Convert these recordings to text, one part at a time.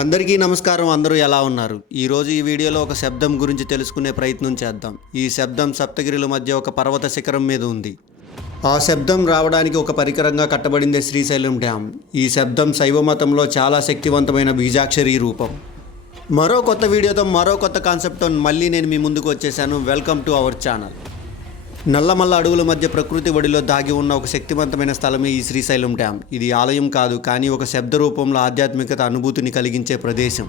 అందరికీ నమస్కారం. అందరూ ఎలా ఉన్నారు? ఈరోజు ఈ వీడియోలో ఒక శబ్దం గురించి తెలుసుకునే ప్రయత్నం చేద్దాం. ఈ శబ్దం సప్తగిరుల మధ్య ఒక పర్వత శిఖరం మీద ఉంది. ఆ శబ్దం రావడానికి ఒక పరికరంగా కట్టబడిందే శ్రీశైలం డ్యామ్. ఈ శబ్దం శైవ మతంలో చాలా శక్తివంతమైన బీజాక్షరి రూపం. మరో కొత్త వీడియోతో మరో కొత్త కాన్సెప్ట్తో మళ్ళీ నేను మీ ముందుకు వచ్చేసాను. Welcome to our channel. Nallamala అడవుల మధ్య ప్రకృతి ఒడిలో దాగి ఉన్న ఒక శక్తివంతమైన స్థలమే ఈ శ్రీశైలం డ్యామ్. ఇది ఆలయం కాదు, కానీ ఒక శబ్ద రూపంలో ఆధ్యాత్మికత అనుభూతిని కలిగించే ప్రదేశం.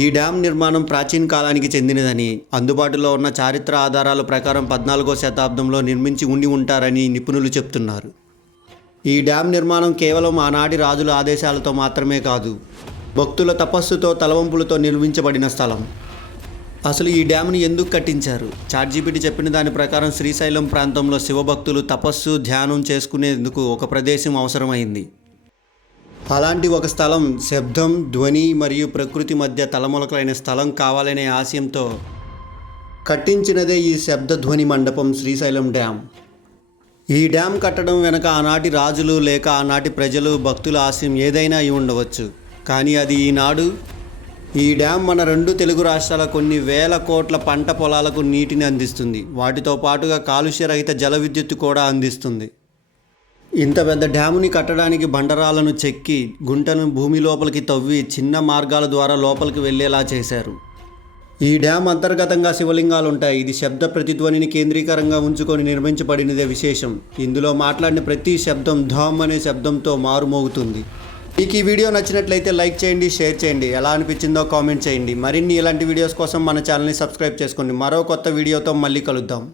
ఈ డ్యామ్ నిర్మాణం ప్రాచీన కాలానికి చెందినదని, అందుబాటులో ఉన్న చారిత్ర ఆధారాల ప్రకారం 14వ శతాబ్దంలో నిర్మించి ఉండి ఉంటారని నిపుణులు చెప్తున్నారు. ఈ డ్యామ్ నిర్మాణం కేవలం ఆనాటి రాజుల ఆదేశాలతో మాత్రమే కాదు, భక్తుల తపస్సుతో తలవంపులతో నిర్మించబడిన స్థలం. అసలు ఈ డ్యామ్ని ఎందుకు కట్టించారు? చాట్‌జీపీటీ చెప్పిన దాని ప్రకారం శ్రీశైలం ప్రాంతంలో శివభక్తులు తపస్సు, ధ్యానం చేసుకునేందుకు ఒక ప్రదేశం అవసరమైంది. అలాంటి ఒక స్థలం శబ్దం, ధ్వని మరియు ప్రకృతి మధ్య తలములకలైన స్థలం కావాలనే ఆశయంతో కట్టించినదే ఈ శబ్ద ధ్వని మండపం శ్రీశైలం డ్యామ్. ఈ డ్యామ్ కట్టడం వెనక ఆనాటి రాజులు లేక ఆనాటి ప్రజలు, భక్తుల ఆశయం ఏదైనా అయి ఉండవచ్చు. కానీ అది ఈనాడు ఈ డ్యామ్ మన 2 తెలుగు రాష్ట్రాల కొన్ని వేల కోట్ల పంట పొలాలకు నీటిని అందిస్తుంది. వాటితో పాటుగా కాలుష్యరహిత జల విద్యుత్తు కూడా అందిస్తుంది. ఇంత పెద్ద డ్యాముని కట్టడానికి బండరాలను చెక్కి, గుంటను భూమి లోపలికి తవ్వి చిన్న మార్గాల ద్వారా లోపలికి వెళ్ళేలా చేశారు. ఈ డ్యామ్ అంతర్గతంగా శివలింగాలు ఉంటాయి. ఇది శబ్ద ప్రతిధ్వనిని కేంద్రీకరంగా ఉంచుకొని నిర్మించబడినదే విశేషం. ఇందులో మాట్లాడిన ప్రతి శబ్దం ధామ్ అనే శబ్దంతో మారుమోగుతుంది. మీకు ఈ వీడియో నచ్చినట్లయితే లైక్ చేయండి, షేర్ చేయండి. ఎలా అనిపించిందో కామెంట్ చేయండి. మరిన్ని ఇలాంటి వీడియోస్ కోసం మన ఛానల్ని సబ్స్క్రైబ్ చేసుకోండి. మరో కొత్త వీడియోతో మళ్ళీ కలుద్దాం.